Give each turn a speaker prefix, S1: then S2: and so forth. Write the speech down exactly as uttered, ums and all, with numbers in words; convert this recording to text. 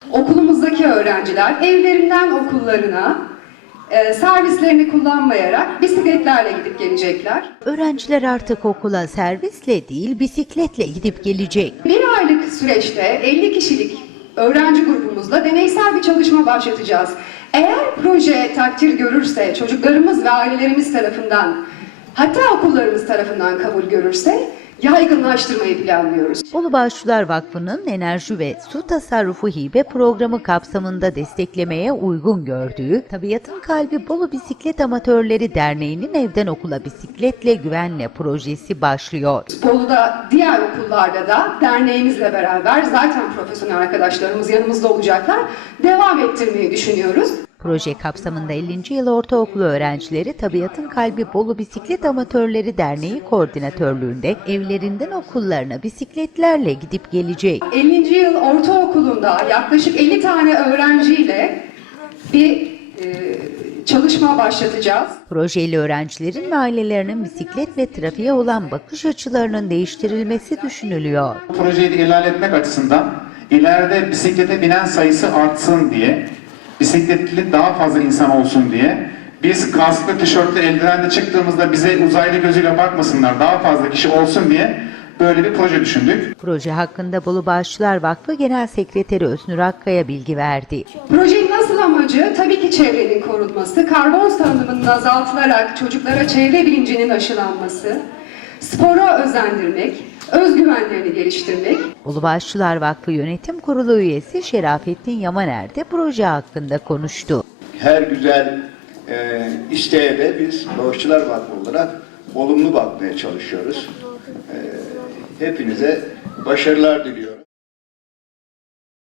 S1: okulumuzdaki öğrenciler evlerinden okullarına e, servislerini kullanmayarak bisikletlerle gidip gelecekler.
S2: Öğrenciler artık okula servisle değil bisikletle gidip gelecek.
S1: Bir aylık süreçte elli kişilik öğrenci grubumuzla deneysel bir çalışma başlatacağız. Eğer proje takdir görürse, çocuklarımız ve ailelerimiz tarafından, hatta okullarımız tarafından kabul görürse yaygınlaştırmayı planlıyoruz.
S2: Bolu Bağışçılar Vakfı'nın enerji ve su tasarrufu hibe programı kapsamında desteklemeye uygun gördüğü Tabiatın Kalbi Bolu Bisiklet Amatörleri Derneği'nin Evden Okula Bisikletle Güvenle projesi başlıyor.
S1: Bolu'da, diğer okullarda da derneğimizle beraber zaten profesyonel arkadaşlarımız yanımızda olacaklar. Devam ettirmeyi düşünüyoruz.
S2: Proje kapsamında ellinci yıl ortaokulu öğrencileri Tabiatın Kalbi Bolu Bisiklet Amatörleri Derneği koordinatörlüğünde evlerinden okullarına bisikletlerle gidip gelecek.
S1: ellinci yıl ortaokulunda yaklaşık elli tane öğrenciyle bir e, çalışma başlatacağız.
S2: Projeyle öğrencilerin ve ailelerinin bisiklet ve trafiğe olan bakış açılarının değiştirilmesi düşünülüyor.
S3: Bu projeyi de ilerletmek açısından ileride bisiklete binen sayısı artsın diye, bisikletli daha fazla insan olsun diye, biz kasklı, tişörtlü, eldivenle çıktığımızda bize uzaylı gözüyle bakmasınlar, daha fazla kişi olsun diye böyle bir proje düşündük.
S2: Proje hakkında Bolu Bağışçılar Vakfı Genel Sekreteri Öznur Akkaya bilgi verdi.
S1: Projenin asıl amacı tabii ki çevrenin korunması, karbon salınımının azaltılarak çocuklara çevre bilincinin aşılanması, spora özendirmek, özgüvenlerini geliştirmek.
S2: Bolu Bağışçılar Vakfı Yönetim Kurulu üyesi Şerafettin Yamaner de proje hakkında konuştu.
S4: Her güzel e, isteğe de biz Bağışçılar Vakfı olarak olumlu bakmaya çalışıyoruz. E, hepinize başarılar diliyorum.